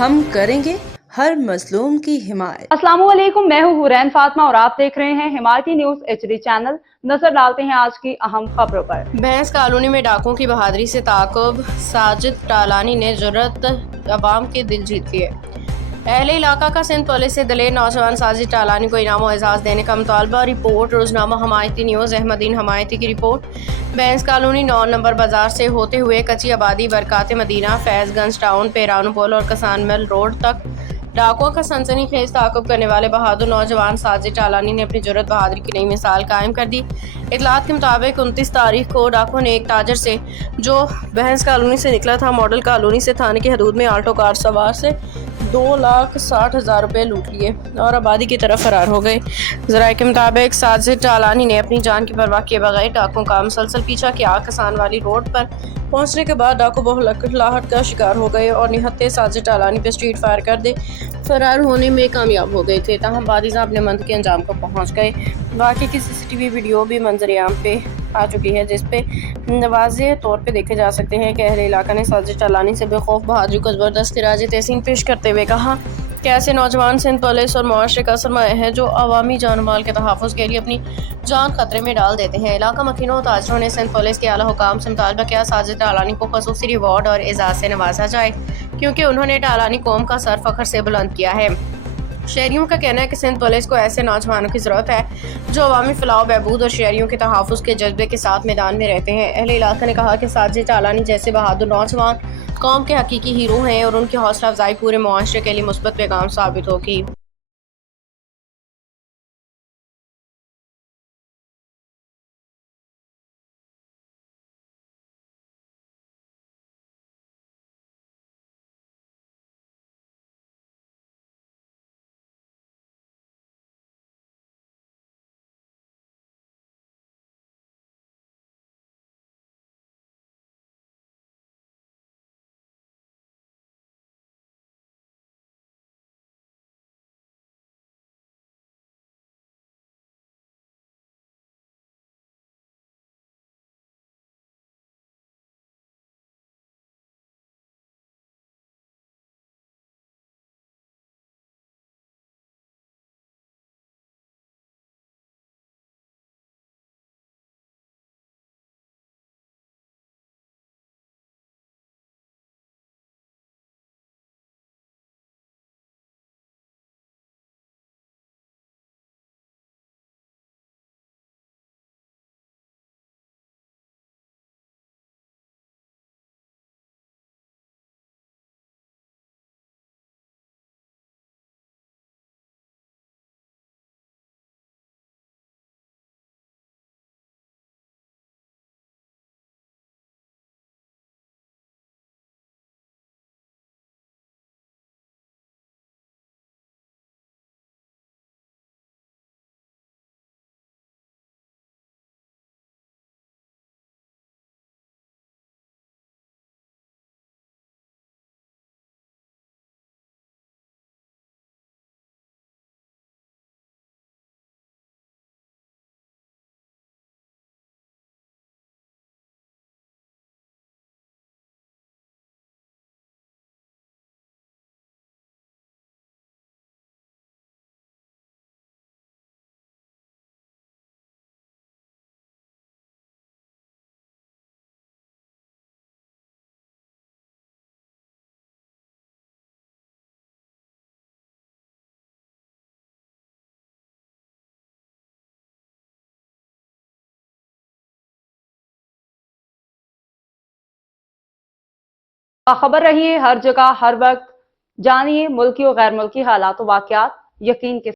हम करेंगे हर मजलूम की हिमायत। अस्सलाम वालेकुम, मैं हूँ हुरैन फातिमा और आप देख रहे हैं हिमायती न्यूज HD चैनल। नजर डालते हैं आज की अहम खबरों पर। भैंस कॉलोनी में डाकुओं की बहादुरी से ताक़ुब, साजिद टालानी ने जुर्रत अवाम के दिल जीत लिए। अहले इलाका का सिंध पुलिस से दलेर नौजवान साजिद टालानी को इनाम और एजाज़ देने का मुतालबा। रिपोर्ट रोजनामा हमायती न्यूज़, अहमदीन हमायती की रिपोर्ट। भैंस कॉलोनी 9 नंबर बाजार से होते हुए कच्ची आबादी, बरकात मदीना, फैज़गंज टाउन, पेरानो पुल और कसान मिल रोड तक डाकुओं का सनसनीखेज ताक़ुब करने वाले बहादुर नौजवान साजिद टालानी ने अपनी जुर्रत बहादुरी की नई मिसाल कायम कर दी। इतलात के मुताबिक 29 तारीख को डाकुओं ने एक ताजर से, जो भैंस कॉलोनी से निकला था, मॉडल कॉलोनी से थाने की हदूद में आल्टो कार सवार से 2,60,000 रुपये लूट लिए और आबादी की तरफ फरार हो गए। ज़राए के मुताबिक साजिद टालानी ने अपनी जान की परवाह किए बगैर डाकुओं का मुसलसल पीछा किया। कसान वाली रोड पर पहुंचने के बाद डाकू बहुलहट का शिकार हो गए और निहत्ते साजिद टालानी पर स्ट्रीट फायर कर दे फरार होने में कामयाब हो गए थे। तहम बादशाह अपने मंद के अंजाम को पहुंच गए। वाक़े की CCTV वीडियो भी मंजर-ए-आम पे आ चुकी है, जिसपे वाज़ेह तौर पे देखे जा सकते हैं कि अहले इलाका ने साजिद टालानी से बेखौफ बहादुरी को ज़बरदस्त खिराज तहसीन पेश करते हुए कहा कि ऐसे नौजवान सिंध पुलिस और मुआशरे का सरमाया है, जो अवामी जान माल के तहफ़्फ़ुज़ के लिए अपनी जान खतरे में डाल देते हैं। इलाका मकीनों और ताजरों ने सिंध पुलिस के आला हुकाम से मुतालबा किया साजिद टालानी को खसूसी रिवॉर्ड और एजाज़ से नवाजा जाए, क्योंकि उन्होंने टालानी कौम का सर फख्र से बुलंद किया है। शहरियों का कहना है कि सिंध पुलिस को ऐसे नौजवानों की ज़रूरत है जो अवामी फलाह बहबूद और शहरियों के तहफ़्फ़ुज़ के जज्बे के साथ मैदान में रहते हैं। अहले इलाका ने कहा कि साजिद टालानी जैसे बहादुर नौजवान कौम के हकीकी हीरो हैं और उनकी हौसला अफजाई पूरे मुआशरे के लिए मुस्बत पैगाम साबित होगी। बाखबर रहिए हर जगह हर वक्त, जानिए मुल्की और गैर मुल्की हालात वाकयात यकीन के